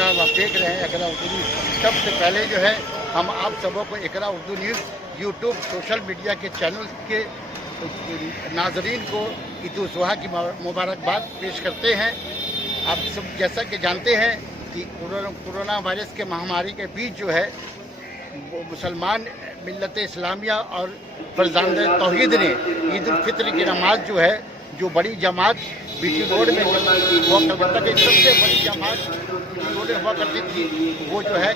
आदाब आप देख रहे हैं इकरा उर्दू न्यूज़। सबसे पहले जो है हम आप सबों को Iqra Urdu news YouTube social media के चैनल के नाजरीन को ईद उल जुहा की मुबारकबाद पेश करते हैं। आप सब जैसा कि जानते हैं कि कोरोना वायरस के महामारी के बीच जो है मुसलमान मिल्लत इस्लामिया और फरजान तौहीद ने ईद उल फित्र की नमाज जो है, जो बड़ी जमात बीटी रोड में हुआ कलकत्ता की सबसे बड़ी जमात बीटी रोड में हुआ करती थी, वो जो है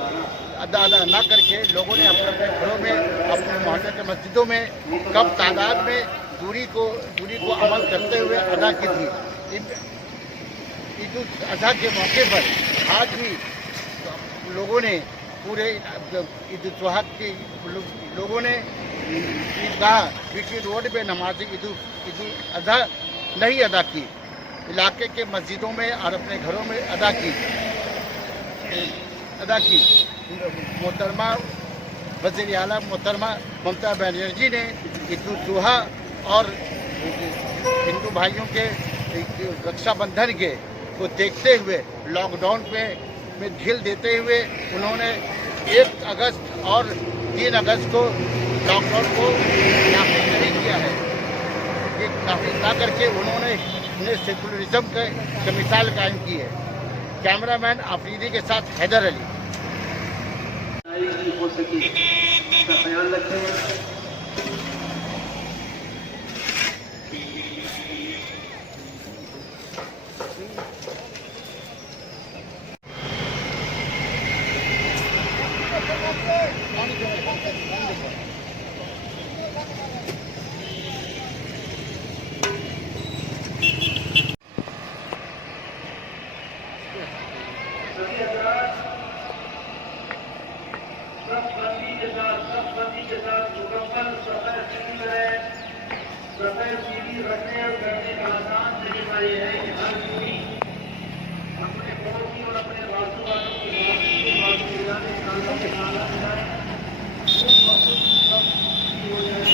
अदा ना करके लोगों ने अपने अपने घरों में, अपने मोहल्ले के मस्जिदों में कम तादाद में दूरी को अमल करते हुए अदा की थी। ईद उल अजहा के मौके पर आज भी लोगों ने पूरे ईद उल जुहा के लोगों ने ईदगाह बीटी रोड पे नमाज ईद उल अजहा नहीं अदा की, इलाके के मस्जिदों में और अपने घरों में अदा की। मोहतरमा वज़ीर आला मोहतरमा ममता बनर्जी ने ईद उल जुहा और हिंदू भाइयों के रक्षाबंधन के को देखते हुए लॉकडाउन में ढील देते हुए उन्होंने 1 अगस्त और 3 अगस्त को लॉकडाउन को नाफिज नहीं किया है। ये नाफिज ना करके उन्होंने सेकुलरिज्म की मिसाल कायम की है। कैमरामैन आफरीदी के साथ हैदर अली। हो सके इसका ख्याल रखें। सफेद सीढ़ी रखने और करने का आसान तरीका यह है कि हर कोई अपने पड़ोसी और अपने बाजू वालों की बाजू मिलाने खानों के खाना मिलाए हो जाए।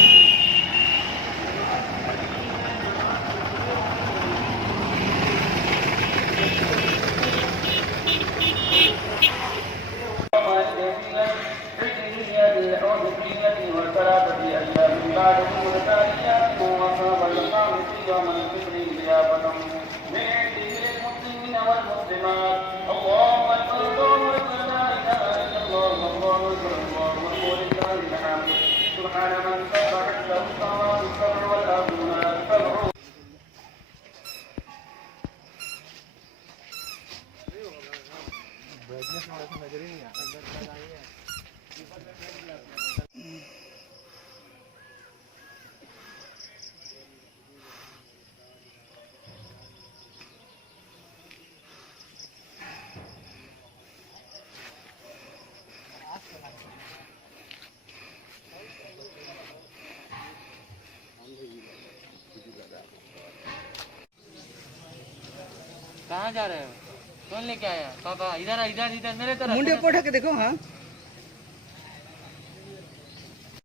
नजर ही नहीं आता। कहाँ जा रहे हो? कौन लेके आया? पापा इधर इधर इधर मेरे तरफ मुंडे ऊपर ढक के देखो। हाँ